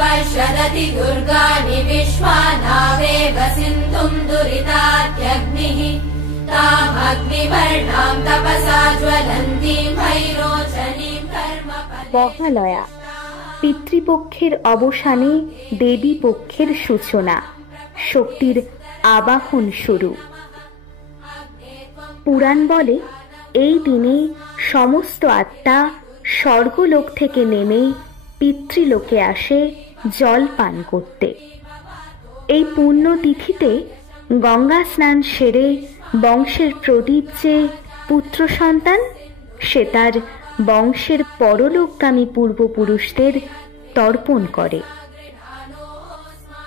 पश्यदति दुर्गाणि विश्वानावेव सिन्धुं दुरिताद्यग्निः तामग्निवर्णां तपसा ज्वलन्तीं भैरोचनीं कर्मफले। মহালয়া পিতৃপক্ষের অবসানে দেবী পক্ষের সূচনা, শক্তির আবাহন শুরু। পুরাণ বলে এই দিনে সমস্ত আত্মা স্বর্গলোক থেকে নেমে পিতৃলোকে আসে জল পান করতে। এই পুণ্য তিথিতে গঙ্গা স্নান সেরে বংশের প্রদীপ যে পুত্র সন্তান, সে তার বংশের পরলোকগামী পূর্বপুরুষদের তর্পণ করে।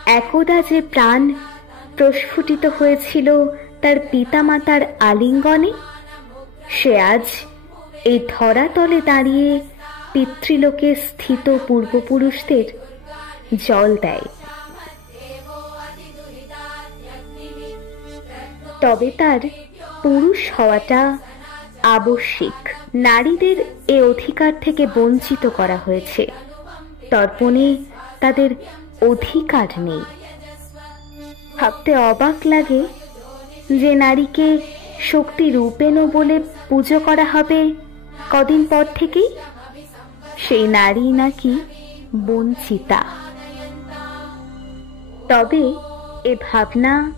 একদা যে প্রাণ প্রস্ফুটিত হয়েছিল তার পিতামাতার আলিঙ্গনে, সে আজ এই ধরাতলে দাঁড়িয়ে পিতৃলোকে স্থিত পূর্বপুরুষদের জল দেয়। তবে তার পুরুষ হওয়াটা আবশ্যিক। নারীদের এ অধিকার থেকে বঞ্চিত করা হয়েছে। তর্পণে তাদের অধিকার নেই। ভাবতে অবাক লাগে যে নারীকে শক্তি রূপেণ বলে পুজো করা হবে কদিন পর থেকেই, সেই নারী নাকি বঞ্চিতা। তবে এ ভাবনা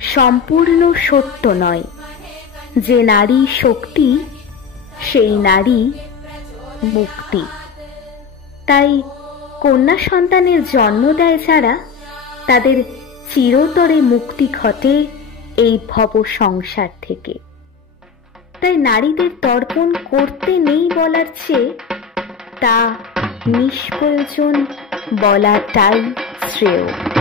সম্পূর্ণ সত্য নয়। যে নারী শক্তি, সেই নারী মুক্তি। তাই কন্যা সন্তানের জন্ম দেয় যারা, তাদের চিরতরে মুক্তি ঘটে এই ভব সংসার থেকে। তাই নারীদের তর্পণ করতে নেই বলার চেয়ে তা নিষ্প্রয়োজন বলাটাই শ্রেয়।